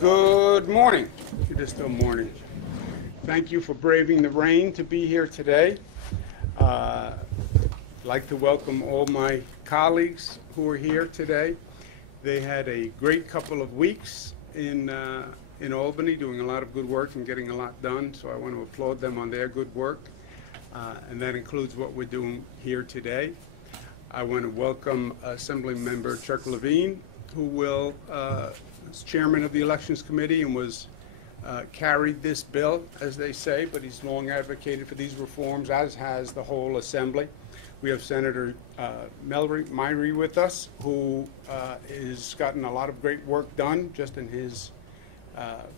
Good morning. It is still morning. Thank you for braving the rain to be here today. I'd like to welcome all my colleagues who are here today. They had a great couple of weeks in Albany, doing a lot of good work and getting a lot done, so I want to applaud them on their good work. And that includes what we're doing here today. I want to welcome Assembly Member Chuck Levine, who is chairman of the Elections Committee and was carried this bill, as they say, but he's long advocated for these reforms, as has the whole Assembly. We have Senator Myrie with us, who has gotten a lot of great work done just in his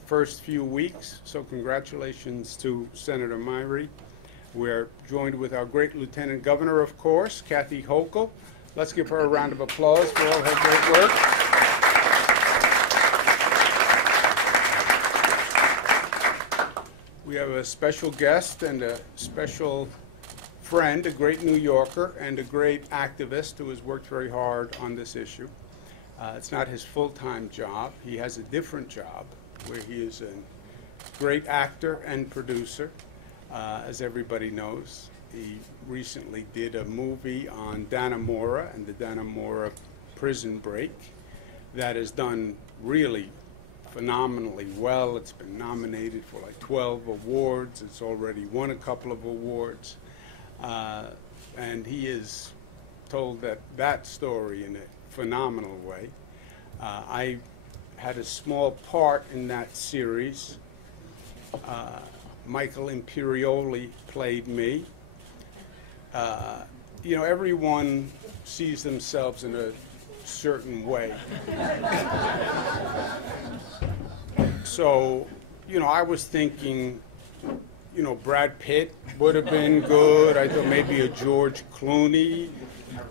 first few weeks. So congratulations to Senator Myrie. We're joined with our great Lieutenant Governor, of course, Kathy Hochul. Let's give her a round of applause for all her great work. We have a special guest and a special friend, a great New Yorker and a great activist who has worked very hard on this issue. It's not his full-time job. He has a different job where he is a great actor and producer, as everybody knows. He recently did a movie on Dannemora and the Dannemora prison break that has done really phenomenally well. It's been nominated for like 12 awards. It's already won a couple of awards. And he has told that story in a phenomenal way. I had a small part in that series. Michael Imperioli played me. You know, everyone sees themselves in a certain way. So, you know, I was thinking, you know, Brad Pitt would have been good. I thought maybe a George Clooney,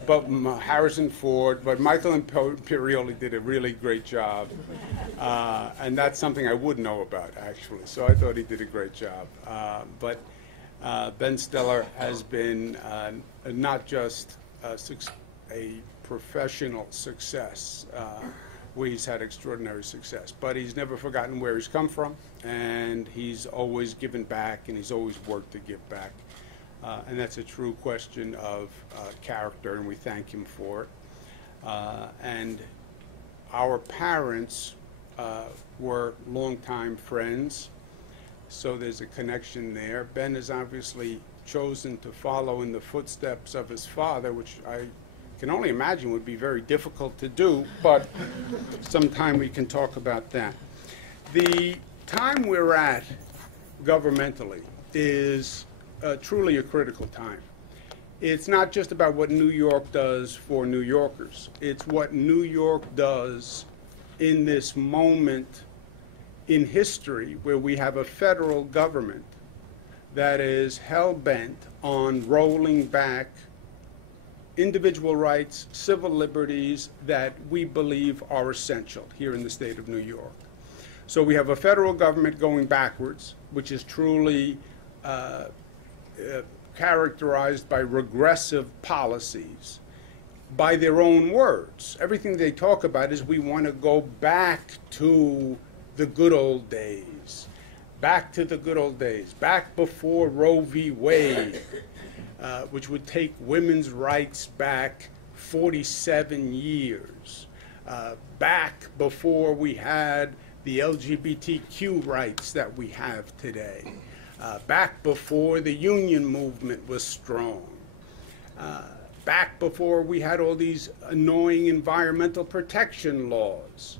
but Harrison Ford. But Michael Imperioli did a really great job. And that's something I would know about, actually. So I thought he did a great job. But Ben Stiller has been not just a professional success, where he's had extraordinary success, but he's never forgotten where he's come from, and he's always given back, and he's always worked to give back. And that's a true question of character, and we thank him for it. And our parents were longtime friends, so there's a connection there. Ben has obviously chosen to follow in the footsteps of his father, which I can only imagine would be very difficult to do, but sometime we can talk about that. The time we're at governmentally is truly a critical time. It's not just about what New York does for New Yorkers. It's what New York does in this moment in history where we have a federal government that is hell-bent on rolling back individual rights, civil liberties that we believe are essential here in the state of New York. So we have a federal government going backwards, which is truly characterized by regressive policies, by their own words. Everything they talk about is we want to go back to the good old days, back to the good old days, back before Roe v. Wade, which would take women's rights back 47 years, back before we had the LGBTQ rights that we have today, back before the union movement was strong, back before we had all these annoying environmental protection laws.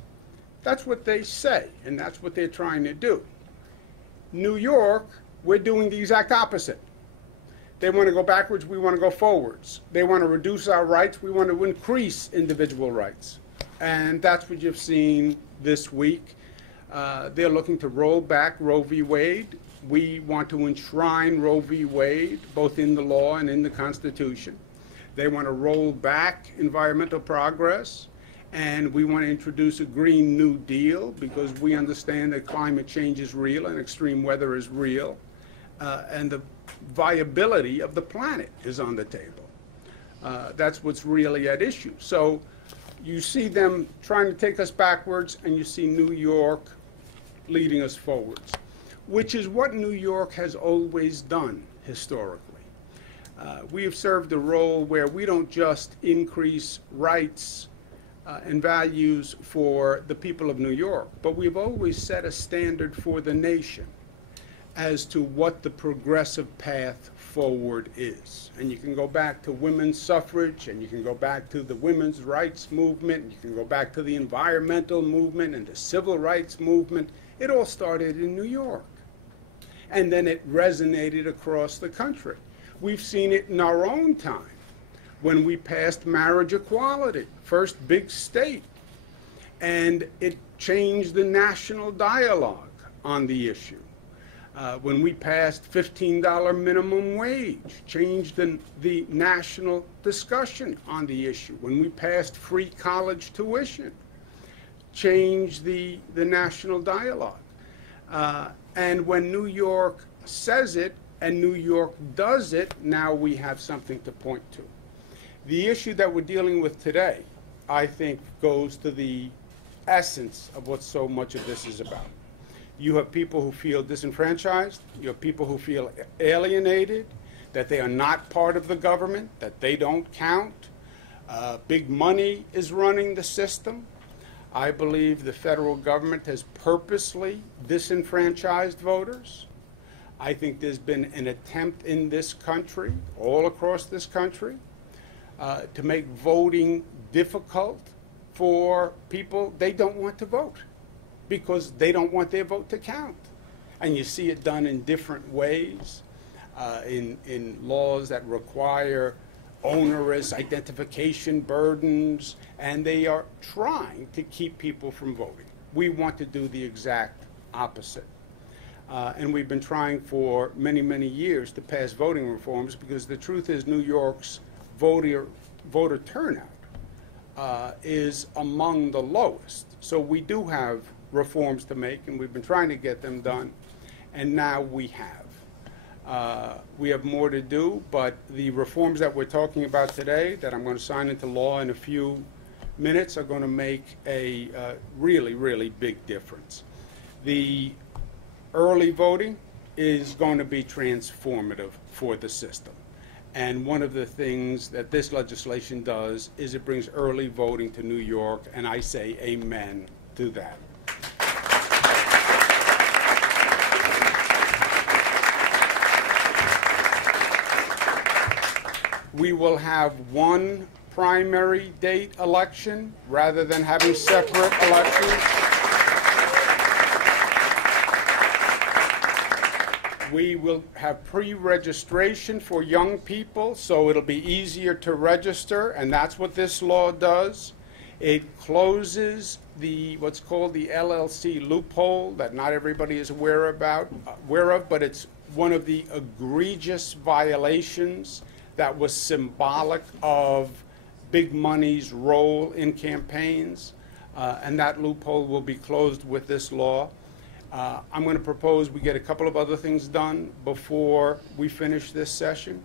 That's what they say, and that's what they're trying to do. New York, we're doing the exact opposite. They want to go backwards, we want to go forwards. They want to reduce our rights, we want to increase individual rights. And that's what you've seen this week. They're looking to roll back Roe v. Wade. We want to enshrine Roe v. Wade, both in the law and in the Constitution. They want to roll back environmental progress, and we want to introduce a Green New Deal because we understand that climate change is real and extreme weather is real, and the viability of the planet is on the table. That's what's really at issue. So you see them trying to take us backwards, and you see New York leading us forwards, which is what New York has always done historically. We have served a role where we don't just increase rights and values for the people of New York, but we've always set a standard for the nation as to what the progressive path forward is. And you can go back to women's suffrage, and you can go back to the women's rights movement, and you can go back to the environmental movement and the civil rights movement. It all started in New York. And then it resonated across the country. We've seen it in our own time when we passed marriage equality, first big state, and it changed the national dialogue on the issue. When we passed $15 minimum wage, changed the national discussion on the issue. When we passed free college tuition, changed the national dialogue. And when New York says it and New York does it, now we have something to point to. The issue that we're dealing with today, I think, goes to the essence of what so much of this is about. You have people who feel disenfranchised. You have people who feel alienated, that they are not part of the government, that they don't count. Big money is running the system. I believe the federal government has purposely disenfranchised voters. I think there's been an attempt in this country, all across this country, to make voting difficult for people. They don't want to vote because they don't want their vote to count. And you see it done in different ways, in laws that require onerous identification burdens, and they are trying to keep people from voting. We want to do the exact opposite. And we've been trying for many, many years to pass voting reforms because the truth is New York's voter turnout is among the lowest. So we do have reforms to make, and we've been trying to get them done, and now we have. We have more to do, but the reforms that we're talking about today, that I'm going to sign into law in a few minutes, are going to make a really, really big difference. The early voting is going to be transformative for the system. And one of the things that this legislation does is it brings early voting to New York, and I say amen to that. We will have one primary date election rather than having separate elections. We will have pre-registration for young people, so it'll be easier to register, and that's what this law does. It closes what's called the LLC loophole that not everybody is aware of, but it's one of the egregious violations that was symbolic of big money's role in campaigns, and that loophole will be closed with this law. I'm going to propose we get a couple of other things done before we finish this session.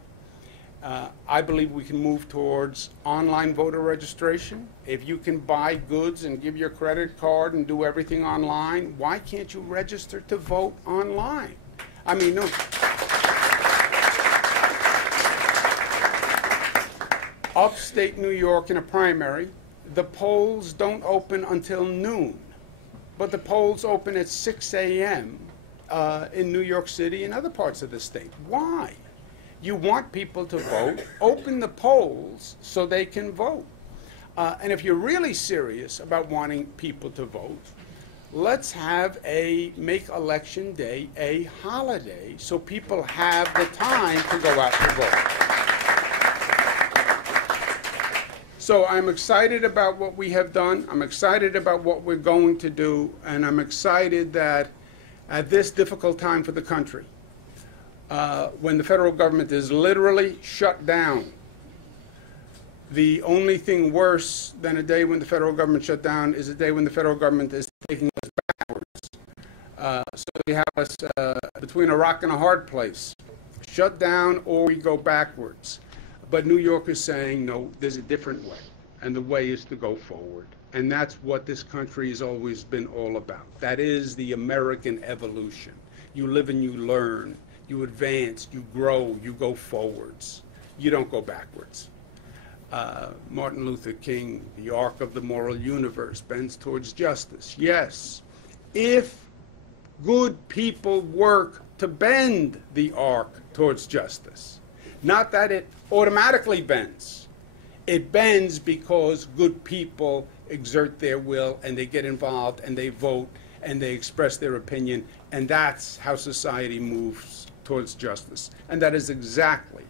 I believe we can move towards online voter registration. If you can buy goods and give your credit card and do everything online, why can't you register to vote online? I mean, no. Upstate New York in a primary, the polls don't open until noon, but the polls open at 6 a.m. In New York City and other parts of the state. Why? You want people to vote, open the polls so they can vote. And if you're really serious about wanting people to vote, let's make Election Day a holiday so people have the time to go out to vote. So I'm excited about what we have done. I'm excited about what we're going to do. And I'm excited that at this difficult time for the country, when the federal government is literally shut down, the only thing worse than a day when the federal government shut down is a day when the federal government is taking us backwards. So we have us between a rock and a hard place. Shut down or we go backwards. But New York is saying, no, there's a different way, and the way is to go forward. And that's what this country has always been all about. That is the American evolution. You live and you learn, you advance, you grow, you go forwards. You don't go backwards. Martin Luther King, the arc of the moral universe bends towards justice. Yes, if good people work to bend the arc towards justice. Not that it automatically bends. It bends because good people exert their will and they get involved and they vote and they express their opinion, and that's how society moves towards justice. And that is exactly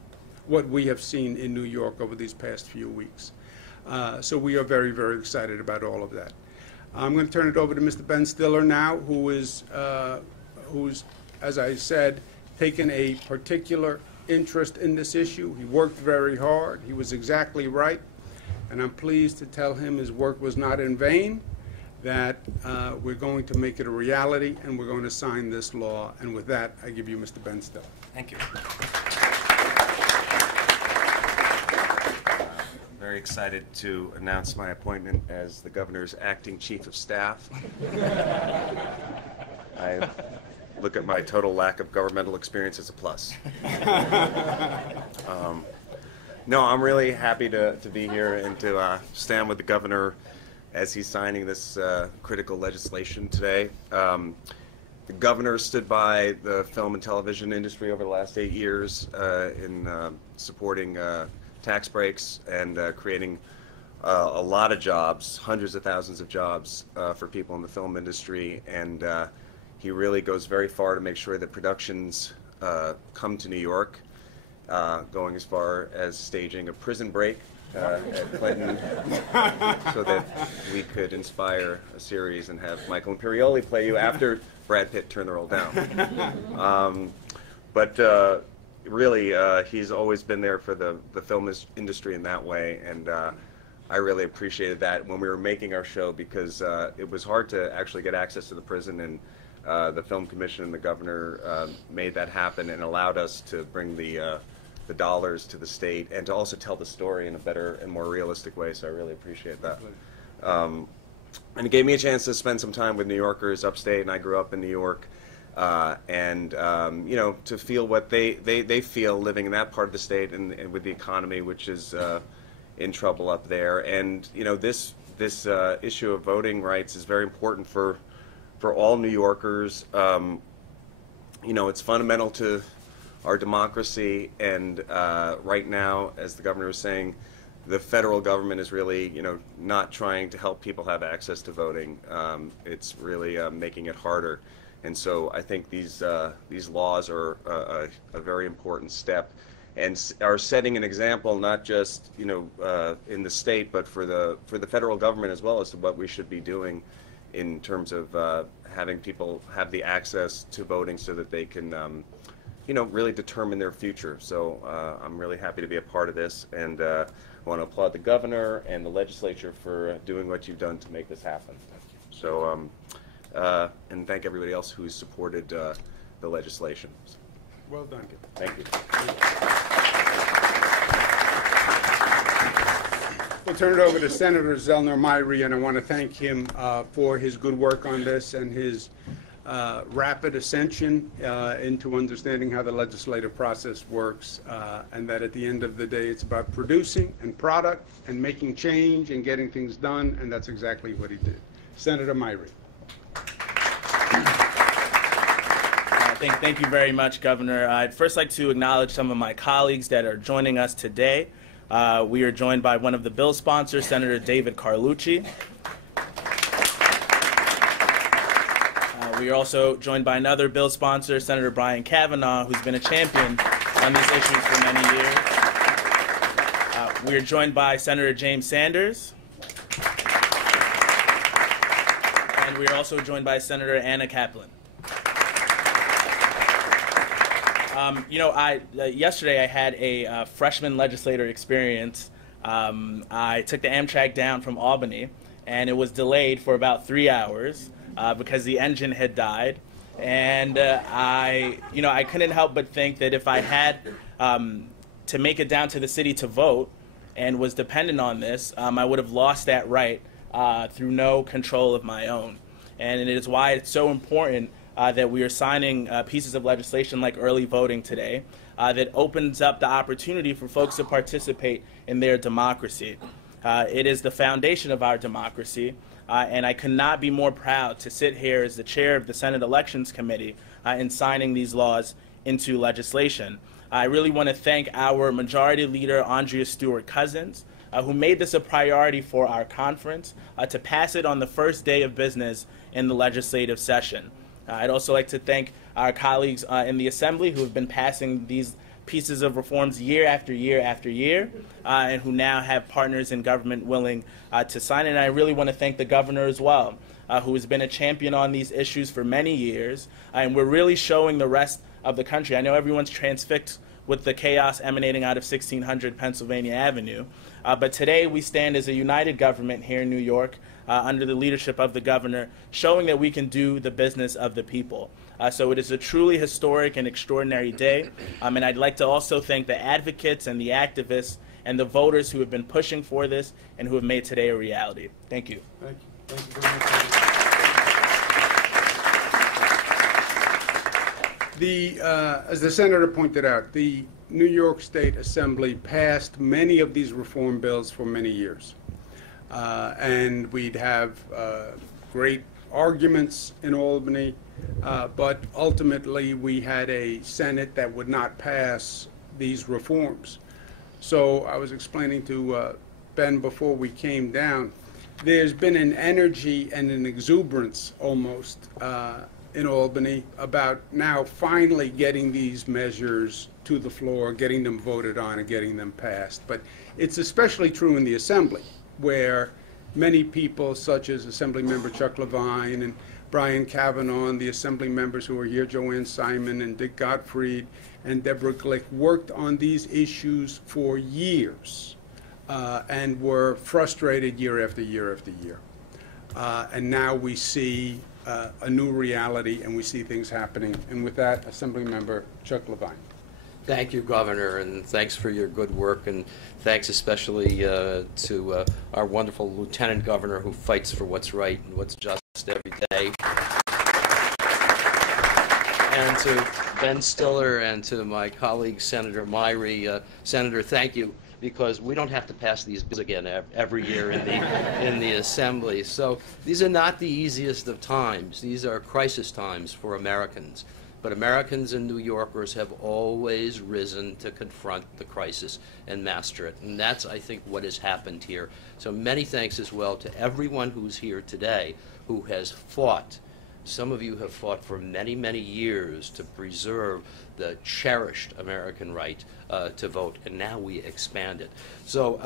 what we have seen in New York over these past few weeks. So we are very, very excited about all of that. I'm going to turn it over to Mr. Ben Stiller now, who's, as I said, taken a particular interest in this issue. He worked very hard. He was exactly right. And I'm pleased to tell him his work was not in vain, that we're going to make it a reality, and we're going to sign this law. And with that, I give you Mr. Ben Stiller. Thank you. Very excited to announce my appointment as the governor's acting chief of staff. I look at my total lack of governmental experience as a plus. No, I'm really happy to be here and to stand with the governor as he's signing this critical legislation today. The governor stood by the film and television industry over the last 8 years in supporting tax breaks and creating a lot of jobs, hundreds of thousands of jobs for people in the film industry, and he really goes very far to make sure that productions come to New York, going as far as staging a Prison Break at Clinton so that we could inspire a series and have Michael Imperioli play you after Brad Pitt turned the role down. Really, he's always been there for the film industry in that way, and I really appreciated that when we were making our show, because it was hard to actually get access to the prison, and the Film Commission and the governor made that happen and allowed us to bring the dollars to the state and to also tell the story in a better and more realistic way, so I really appreciate that. And it gave me a chance to spend some time with New Yorkers upstate, and I grew up in New York. You know, to feel what they feel living in that part of the state and with the economy, which is in trouble up there. And you know, this issue of voting rights is very important for all New Yorkers. You know, it's fundamental to our democracy, and right now, as the governor was saying, the federal government is really, you know, not trying to help people have access to voting. It's really making it harder. And so I think these laws are a very important step, and are setting an example not just, you know, in the state, but for the federal government as well, as to what we should be doing in terms of having people have the access to voting so that they can, you know, really determine their future. So I'm really happy to be a part of this, and I want to applaud the governor and the legislature for doing what you've done to make this happen. So. And thank everybody else who's supported the legislation. Well done. Thank you. We'll turn it over to Senator Zellner Myrie, and I want to thank him for his good work on this and his rapid ascension into understanding how the legislative process works, and that at the end of the day it's about producing and product and making change and getting things done, and that's exactly what he did. Senator Myrie. Thank you very much, Governor. I'd first like to acknowledge some of my colleagues that are joining us today. We are joined by one of the bill sponsors, Senator David Carlucci. We are also joined by another bill sponsor, Senator Brian Kavanaugh, who's been a champion on these issues for many years. We are joined by Senator James Sanders. And we are also joined by Senator Anna Kaplan. You know, yesterday I had a freshman legislator experience. I took the Amtrak down from Albany, and it was delayed for about 3 hours because the engine had died. And I couldn't help but think that if I had to make it down to the city to vote and was dependent on this, I would have lost that right through no control of my own. And it is why it's so important that we are signing pieces of legislation like early voting today that opens up the opportunity for folks to participate in their democracy. It is the foundation of our democracy, and I could not be more proud to sit here as the chair of the Senate Elections Committee in signing these laws into legislation. I really want to thank our Majority Leader, Andrea Stewart-Cousins, who made this a priority for our conference to pass it on the first day of business in the legislative session. I'd also like to thank our colleagues in the Assembly who have been passing these pieces of reforms year after year after year, and who now have partners in government willing to sign it. And I really want to thank the governor as well, who has been a champion on these issues for many years, and we're really showing the rest of the country. I know everyone's transfixed with the chaos emanating out of 1600 Pennsylvania Avenue, but today we stand as a united government here in New York under the leadership of the governor, showing that we can do the business of the people. So it is a truly historic and extraordinary day, and I'd like to also thank the advocates and the activists and the voters who have been pushing for this and who have made today a reality. Thank you. Thank you. Thank you very much. As the senator pointed out, the New York State Assembly passed many of these reform bills for many years. And we'd have great arguments in Albany, but ultimately we had a Senate that would not pass these reforms. So I was explaining to Ben before we came down, there's been an energy and an exuberance almost in Albany about now finally getting these measures to the floor, getting them voted on and getting them passed. But it's especially true in the Assembly, where many people, such as Assemblymember Chuck Levine and Brian Kavanaugh, and the Assembly members who are here, Joanne Simon and Dick Gottfried and Deborah Glick, worked on these issues for years and were frustrated year after year after year. And now we see a new reality and we see things happening. And with that, Assemblymember Chuck Levine. Thank you, Governor, and thanks for your good work, and thanks especially to our wonderful Lieutenant Governor who fights for what's right and what's just every day. And to Ben Stiller and to my colleague, Senator Myrie. Senator, thank you, because we don't have to pass these bills again every year in the Assembly. So these are not the easiest of times. These are crisis times for Americans. But Americans and New Yorkers have always risen to confront the crisis and master it. And that's, I think, what has happened here. So many thanks as well to everyone who's here today who has fought. Some of you have fought for many, many years to preserve the cherished American right to vote, and now we expand it. So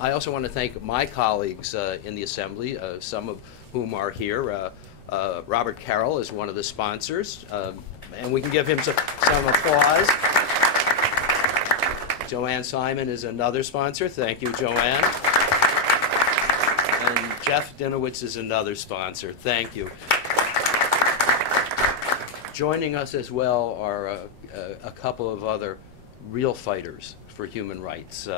I also want to thank my colleagues in the Assembly, some of whom are here. Robert Carroll is one of the sponsors. And we can give him some applause. Joanne Simon is another sponsor. Thank you, Joanne. And Jeff Dinowitz is another sponsor. Thank you. Joining us as well are a couple of other real fighters for human rights.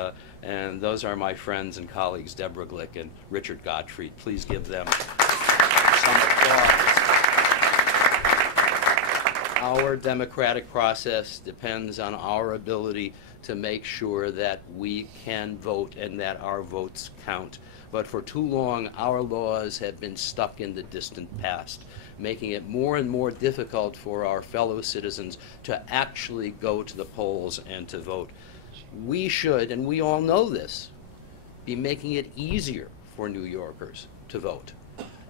And those are my friends and colleagues, Deborah Glick and Richard Gottfried. Please give them some applause. Our democratic process depends on our ability to make sure that we can vote and that our votes count. But for too long, our laws have been stuck in the distant past, making it more and more difficult for our fellow citizens to actually go to the polls and to vote. We should, and we all know this, be making it easier for New Yorkers to vote.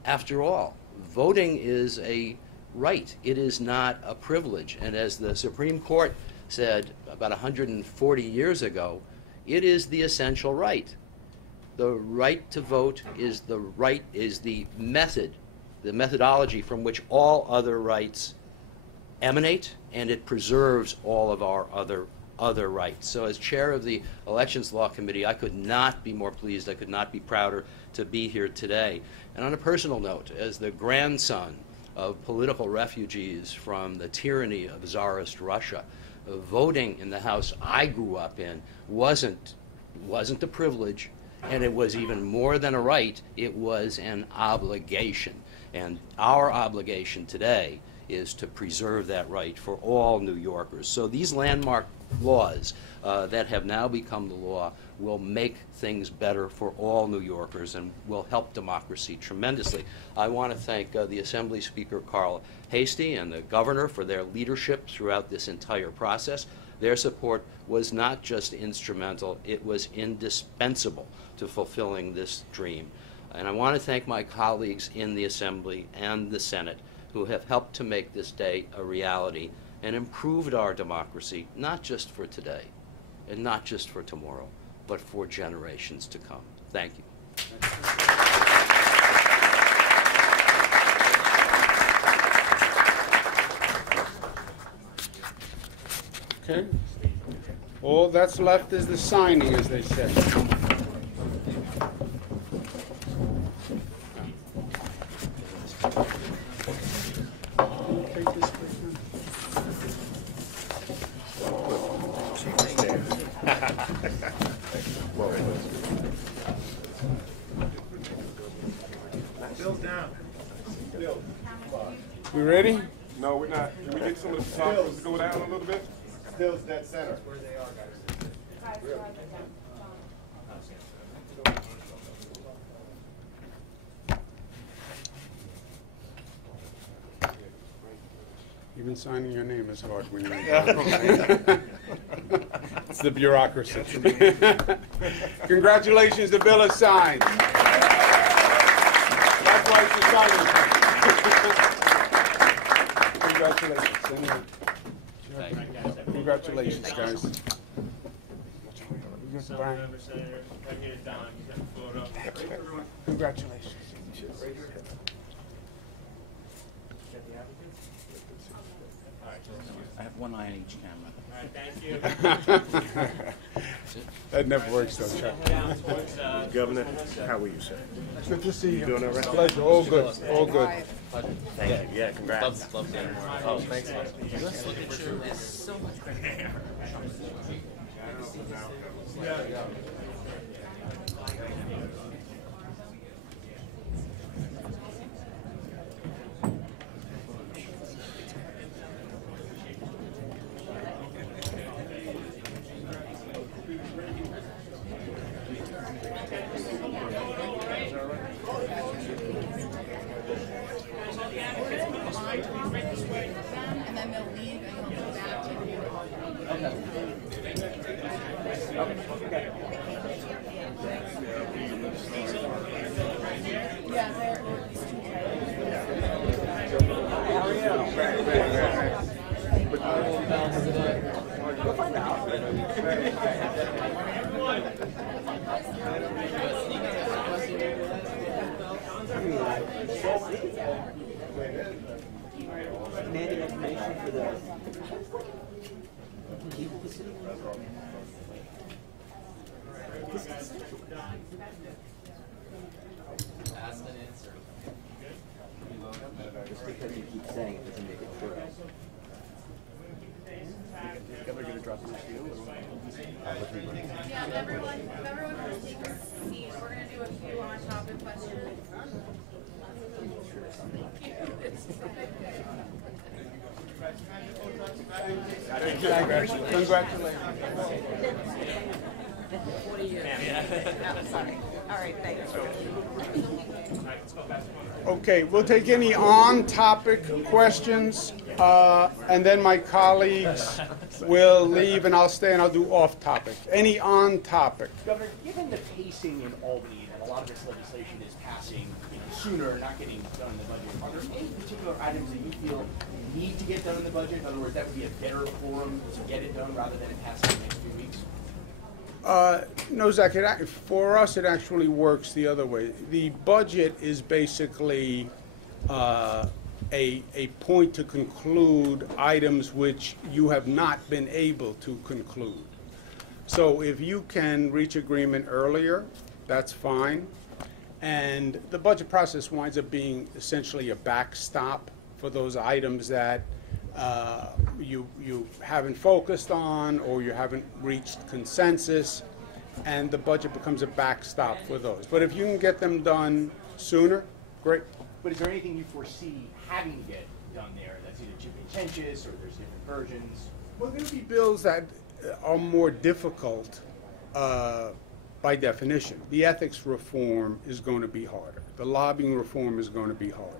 After all, voting is a right. It is not a privilege. And as the Supreme Court said about 140 years ago, it is the essential right. The right to vote is the methodology from which all other rights emanate, and it preserves all of our other rights. So as chair of the Elections Law Committee, I could not be more pleased, I could not be prouder to be here today. And on a personal note, as the grandson of political refugees from the tyranny of Tsarist Russia, voting in the House I grew up in wasn't a privilege. And it was even more than a right, it was an obligation. And our obligation today is to preserve that right for all New Yorkers. So these landmark laws that have now become the law will make things better for all New Yorkers and will help democracy tremendously. I want to thank the Assembly Speaker Carl Hastie and the Governor for their leadership throughout this entire process. Their support was not just instrumental, it was indispensable to fulfilling this dream. And I want to thank my colleagues in the Assembly and the Senate who have helped to make this day a reality and improved our democracy, not just for today and not just for tomorrow, but for generations to come. Thank you. Okay. All that's left is the signing, as they say. Take this quick now. Bill's down. Bill. We ready? No, we're not. Can we get some of the photographers to go down a little bit? Still's dead center. Even signing your name is hard when you're It's the bureaucracy. Congratulations, the bill is signed. That's why it's the signing time. Congratulations. Congratulations, guys. Congratulations. I have one eye on each camera. All right, thank you. That never works, though, Chuck. Governor, how are you, sir? Good to see you. Doing all right? Pleasure. All good. All good. Thank you. Yeah, congrats. Love seeing more. Oh, thanks, man. This signature is so much better. And then they'll leave and they'll go back to you. Yeah, they're Yeah, everyone will take a seat. We're going to do a few on-topic questions. Congratulations. Sorry. All right, thanks. Okay, we'll take any on-topic questions, and then my colleagues will leave, and I'll stay and I'll do off-topic. Any on-topic? Governor, given the pacing in Albany, and a lot of this legislation is passing sooner, not getting done in the budget, are there any particular items that you feel need to get done in the budget? In other words, that would be a better forum to get it done rather than it passing in the next few weeks? No, Zach, for us it actually works the other way. The budget is basically a point to conclude items which you have not been able to conclude. So if you can reach agreement earlier, that's fine. And the budget process winds up being essentially a backstop for those items that you haven't focused on or you haven't reached consensus. and the budget becomes a backstop for those. But if you can get them done sooner, great. But is there anything you foresee having to get done there that's either too contentious or there's different versions? Well, there'll be bills that are more difficult by definition. The ethics reform is going to be harder. The lobbying reform is going to be harder.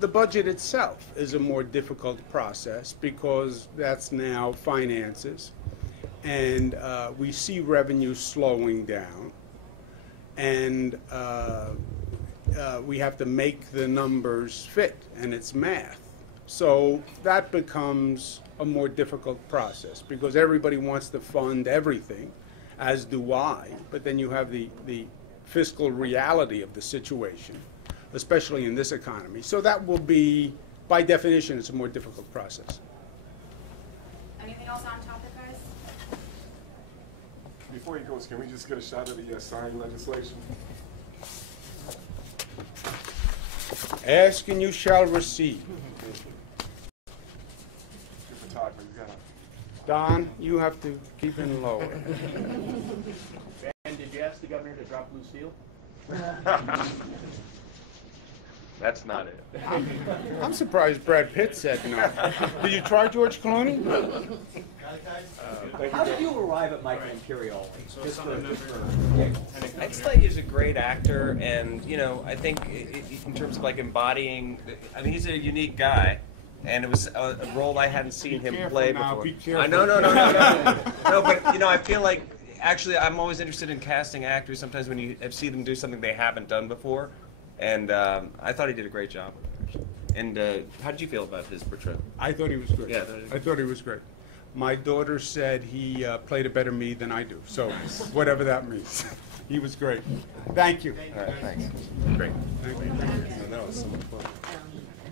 The budget itself is a more difficult process because that's now finances, and we see revenue slowing down, and we have to make the numbers fit, and it's math. So that becomes a more difficult process because everybody wants to fund everything, as do I, but then you have the fiscal reality of the situation, especially in this economy. So that will be, by definition, it's a more difficult process. Anything else on topic, guys? Before he goes, can we just get a shot of the signed legislation? Ask and you shall receive. Your photographer, you gotta. Don, you have to keep it lower. And did you ask the governor to drop blue steel? That's not it. I'm surprised Brad Pitt said no. Did you try George Clooney? How did you arrive at Michael Imperioli? I'd say he's a great actor, and I think in terms of like embodying, he's a unique guy, and it was a role I hadn't seen him play before. Be careful. I know, no, but I feel like actually I'm always interested in casting actors. Sometimes when you see them do something they haven't done before, and I thought he did a great job. And how did you feel about his portrayal? I thought he was great. Yeah, I thought he was great. My daughter said he played a better me than I do, so whatever that means. He was great. Thank you. All right, thanks. Great. Thank you. That was so much fun.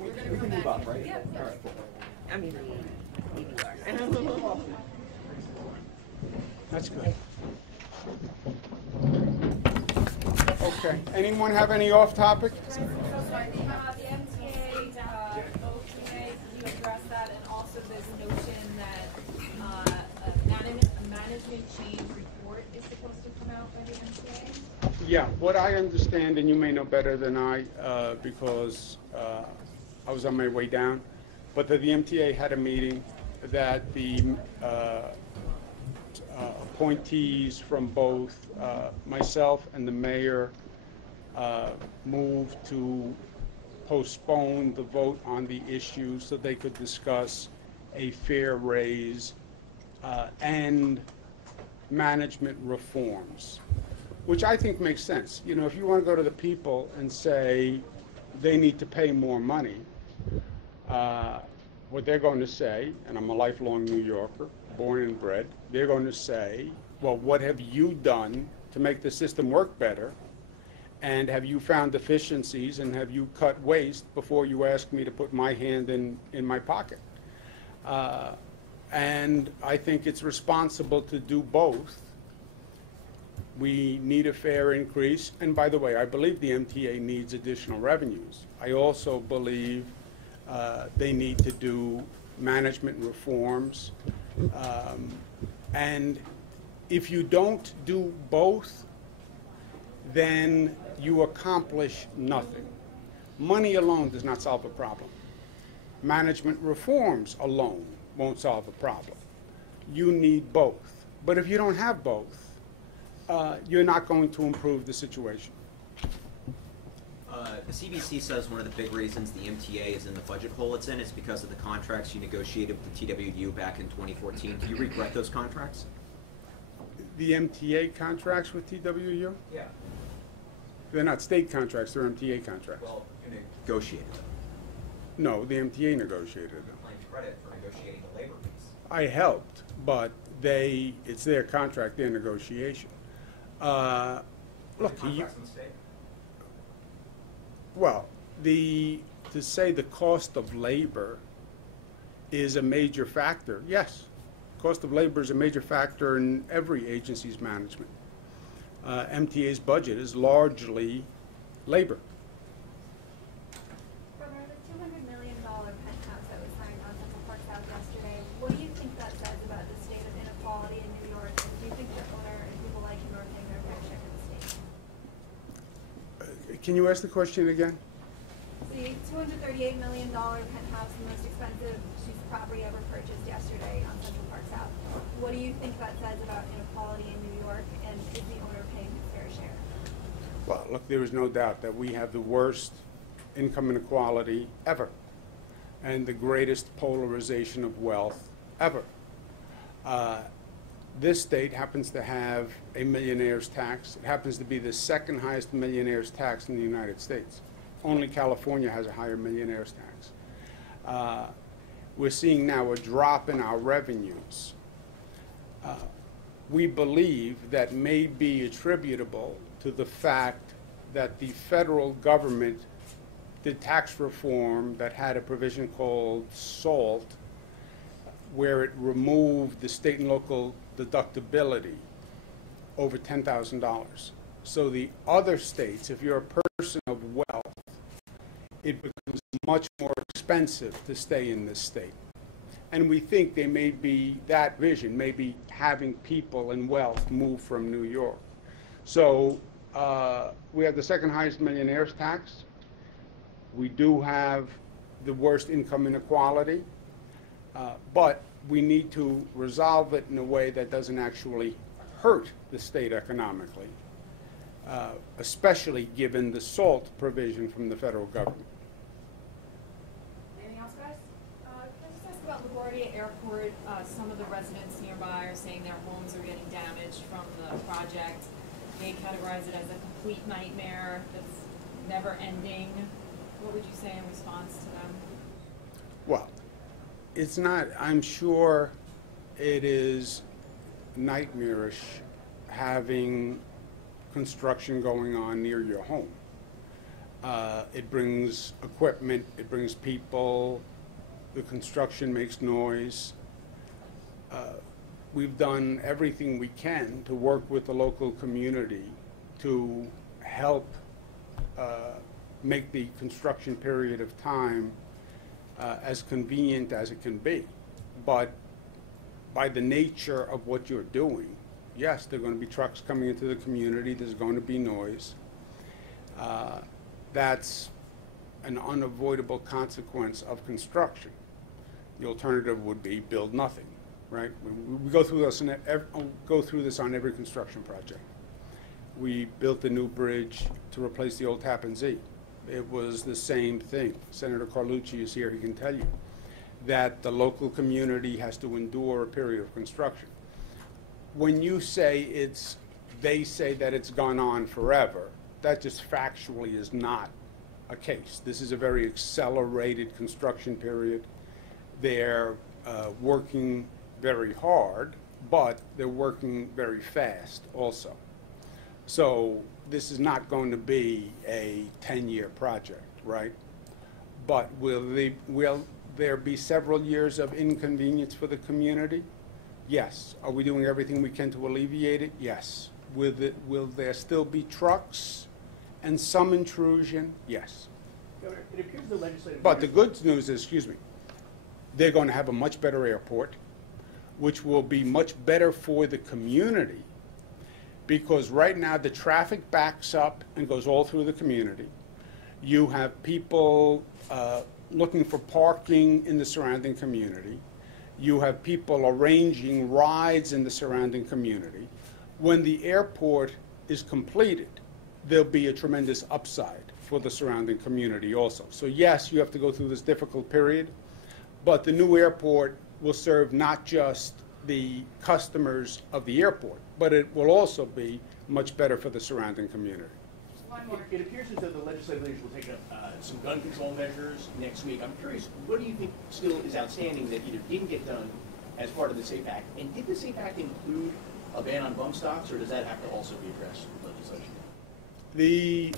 We can move up, right? Yep. All right, cool. I mean, maybe you are. That's good. Okay. Anyone have any off topic? So I think the MTA, OTA, you address that, and also this notion that a management change report is supposed to come out by the MTA? Yeah, what I understand, and you may know better than I, because I was on my way down, but the MTA had a meeting that the appointees from both myself and the mayor moved to postpone the vote on the issue so they could discuss a fair raise and management reforms, which I think makes sense. If you want to go to the people and say they need to pay more money, what they're going to say, and I'm a lifelong New Yorker, born and bred, they're going to say, well, what have you done to make the system work better? And have you found deficiencies, and have you cut waste before you ask me to put my hand in my pocket? And I think it's responsible to do both. We need a fair increase. And by the way, I believe the MTA needs additional revenues. I also believe they need to do management reforms. And if you don't do both, then you accomplish nothing. Money alone does not solve a problem. Management reforms alone won't solve a problem. You need both. But if you don't have both, you're not going to improve the situation. The CBC says one of the big reasons the MTA is in the budget hole it's in is because of the contracts you negotiated with the TWU back in 2014. Do you regret those contracts? The MTA contracts with TWU? Yeah. They're not state contracts, they're MTA contracts. Well, you negotiated them. No, the MTA negotiated them. Claim credit for negotiating the labor piece. I helped, but it's their contract, their negotiation. Look, Contracts in the state? well, to say the cost of labor is a major factor, yes. Cost of labor is a major factor in every agency's management. MTA's budget is largely labor. Governor, the $200 million penthouse that was signed on Central Park South yesterday, what do you think that says about the state of inequality in New York? And do you think the owner Can you ask the question again? The $238 million penthouse, the most expensive piece of property ever purchased yesterday on Central Park South. What do you think that says about inequality in New York, and is the owner paying his fair share? Well, look, there is no doubt that we have the worst income inequality ever and the greatest polarization of wealth ever. This state happens to have a millionaire's tax. It happens to be the second highest millionaire's tax in the United States. Only California has a higher millionaire's tax. We're seeing now a drop in our revenues. We believe that may be attributable to the fact that the federal government did tax reform that had a provision called SALT, where it removed the state and local deductibility over $10,000. So the other states, if you're a person of wealth, it becomes much more expensive to stay in this state. And we think they may be, that vision may be having people and wealth move from New York. So we have the second highest millionaire's tax. We do have the worst income inequality, but we need to resolve it in a way that doesn't actually hurt the state economically, especially given the SALT provision from the federal government. Anything else, guys? Can I just ask about LaGuardia Airport? Some of the residents nearby are saying their homes are getting damaged from the project. They categorize it as a complete nightmare that's never ending. What would you say in response to them? Well, it's not, I'm sure it is nightmarish having construction going on near your home. It brings equipment, it brings people, the construction makes noise. We've done everything we can to work with the local community to help make the construction period of time as convenient as it can be. But by the nature of what you're doing, yes, there are going to be trucks coming into the community, there's going to be noise. That's an unavoidable consequence of construction. The alternative would be build nothing, right? We go through this on every construction project. We built a new bridge to replace the old Tappan Zee. It was the same thing. Senator Carlucci is here, he can tell you that the local community has to endure a period of construction. When you say they say that it's gone on forever, that just factually is not a case. This is a very accelerated construction period. They're working very hard, but they're working very fast also. So this is not going to be a 10-year project, right? But will there be several years of inconvenience for the community? Yes. Are we doing everything we can to alleviate it? Yes. Will there still be trucks and some intrusion? Yes. Governor, it appears the legislative... But the good news is, excuse me, they're going to have a much better airport, which will be much better for the community, because right now the traffic backs up and goes all through the community. You have people looking for parking in the surrounding community. You have people arranging rides in the surrounding community. When the airport is completed, there'll be a tremendous upside for the surrounding community also. So yes, you have to go through this difficult period, but the new airport will serve not just the customers of the airport, but it will also be much better for the surrounding community. It appears as though the legislators will take up some gun control measures next week. I'm curious, what do you think still is outstanding that either didn't get done as part of the SAFE Act? And did the SAFE Act include a ban on bump stocks, or does that have to also be addressed in legislation? The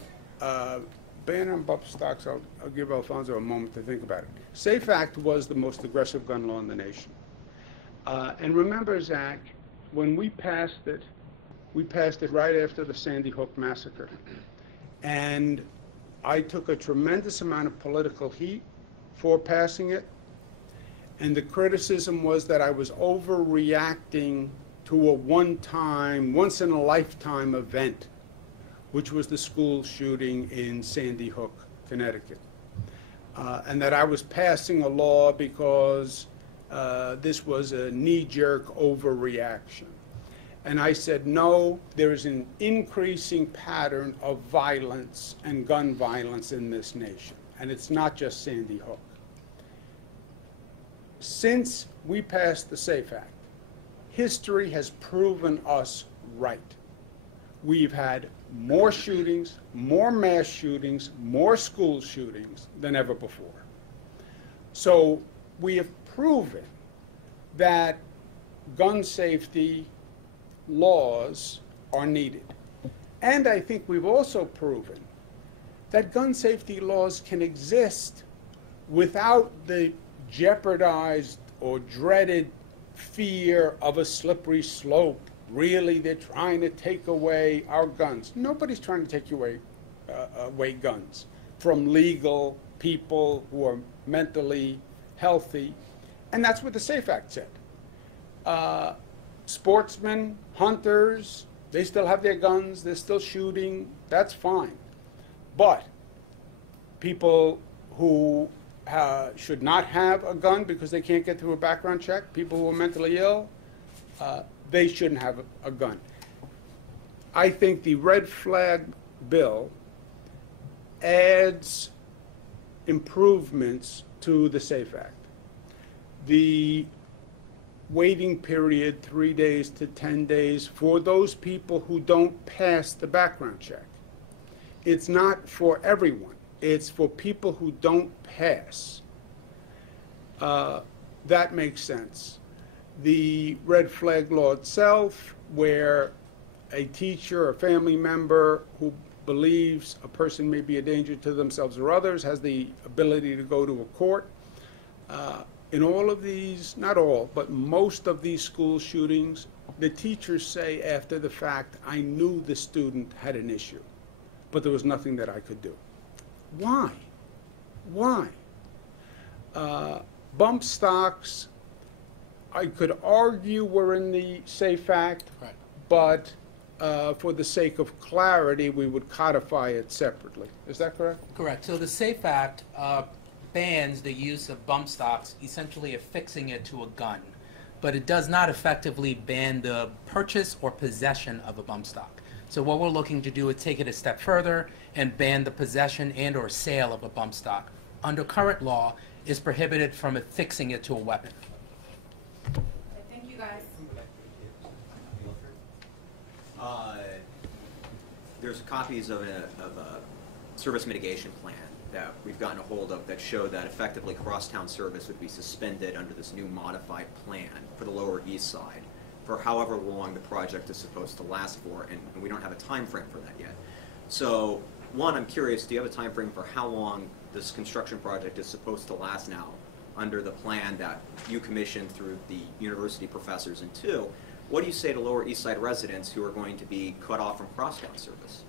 ban on bump stocks, I'll give Alfonso a moment to think about it. SAFE Act was the most aggressive gun law in the nation. And remember, Zach, when we passed it right after the Sandy Hook massacre. And I took a tremendous amount of political heat for passing it. And the criticism was that I was overreacting to a one-time, once-in-a-lifetime event which was the school shooting in Sandy Hook, Connecticut. And that I was passing a law because this was a knee-jerk overreaction. And I said, no, there is an increasing pattern of violence and gun violence in this nation. And it's not just Sandy Hook. Since we passed the SAFE Act, history has proven us right. We've had more shootings, more mass shootings, more school shootings than ever before. So we have proven that gun safety laws are needed. And I think we've also proven that gun safety laws can exist without the jeopardized or dreaded fear of a slippery slope. Really, they're trying to take away our guns. Nobody's trying to take away guns from legal people who are mentally healthy. And that's what the SAFE Act said. Sportsmen, hunters, they still have their guns, they're still shooting, that's fine. But people who should not have a gun because they can't get through a background check, people who are mentally ill, they shouldn't have a gun. I think the red flag bill adds improvements to the SAFE Act. The waiting period, 3 days to 10 days, for those people who don't pass the background check. It's not for everyone. It's for people who don't pass. That makes sense. The red flag law itself, where a teacher or family member who believes a person may be a danger to themselves or others has the ability to go to a court. In all of these, not all, but most of these school shootings, the teachers say after the fact, I knew the student had an issue, but there was nothing that I could do. Why? Why? Bump stocks, I could argue were in the SAFE Act, right, but for the sake of clarity, we would codify it separately. Is that correct? Correct. So the SAFE Act bans the use of bump stocks, essentially affixing it to a gun, but it does not effectively ban the purchase or possession of a bump stock. So what we're looking to do is take it a step further and ban the possession and or sale of a bump stock. Under current law, is prohibited from affixing it to a weapon. Thank you, guys. There's copies of a service mitigation plan that we've gotten a hold of that show that effectively crosstown service would be suspended under this new modified plan for the Lower East Side for however long the project is supposed to last for, and we don't have a time frame for that yet. So, one, I'm curious, do you have a time frame for how long this construction project is supposed to last now under the plan that you commissioned through the university professors? And two, what do you say to Lower East Side residents who are going to be cut off from crosstown service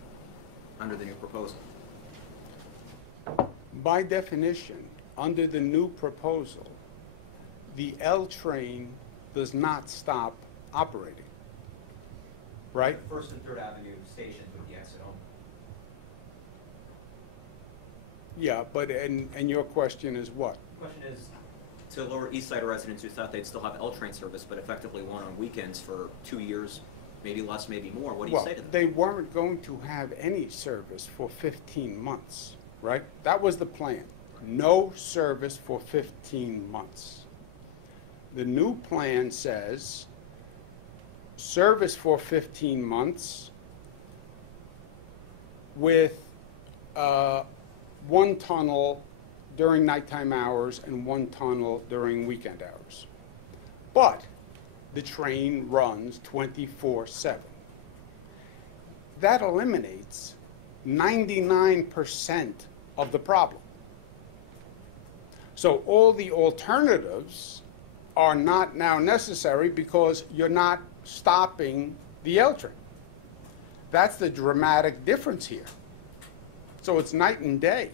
under the new proposal? By definition, under the new proposal, the L train does not stop operating, right? First and Third Avenue stations with the exit only. Yeah, but, and your question is what? The question is, to Lower East Side residents who thought they'd still have L train service, but effectively won on weekends for 2 years, maybe less, maybe more, what do you say to them? They weren't going to have any service for 15 months, right? That was the plan. No service for 15 months. The new plan says service for 15 months with one tunnel during nighttime hours and one tunnel during weekend hours. But the train runs 24/7. That eliminates 99% of the problem. So all the alternatives are not now necessary because you're not stopping the L train. That's the dramatic difference here. So it's night and day.